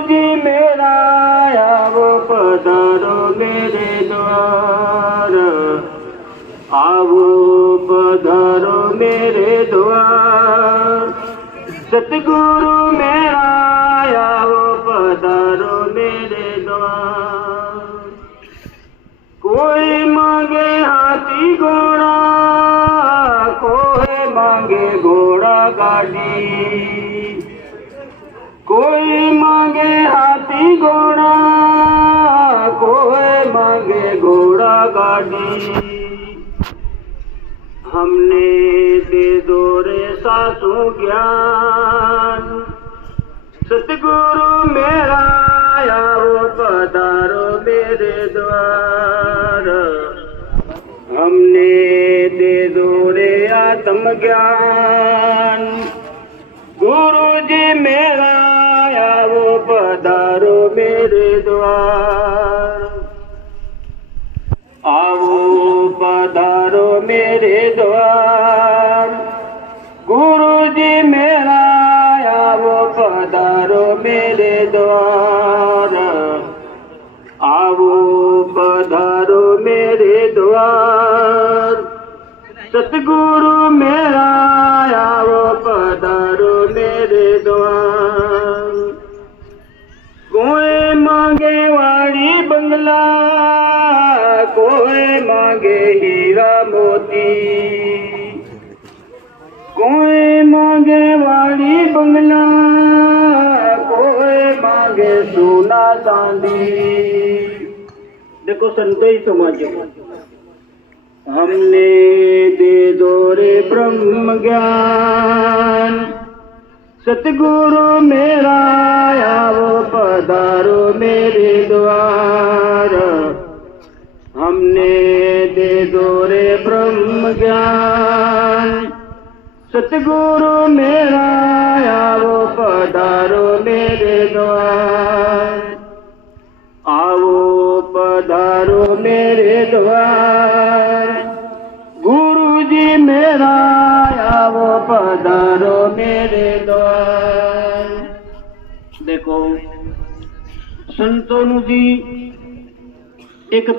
जी मेरा आओ पधारो मेरे द्वार, आओ पधारो मेरे द्वार। सतगुरु मेरा आओ पधारो मेरे द्वार। कोई मांगे हाथी घोड़ा, कोई मांगे घोड़ा गाड़ी, कोई मांगे हाथी घोड़ा, कोई मांगे घोड़ा गाड़ी। हमने दे दो रे सासू ज्ञान, सतगुरु मेरा आओ पधारो मेरे द्वार। हमने दे दो रे आत्म ज्ञान, गुरु जी मेरा आओ पधारो मेरे द्वार। आओ पधारो मेरे द्वार, गुरु जी मेरा आओ पधारो मेरे द्वार। आओ पधारो मेरे द्वार, सतगुरु मेरा आओ पधारो मेरे द्वार। कोई मांगे वाड़ी बंगला, कोई मांगे हीरा मोती, कोई मांगे वाड़ी बंगला, कोई मांगे सोना चांदी। देखो संतो ही समझो, हमने दे दो रे ब्रह्म ज्ञान, सतगुरु मेरा आओ पधारो मेरे द्वार। हमने दे दो रे ब्रह्म ज्ञान, सतगुरु मेरा आओ पधारो मेरे द्वार। आओ पधारो मेरे द्वार, गुरु जी मेरा आओ पधारो मेरे द्वार। देखो संतों जी एक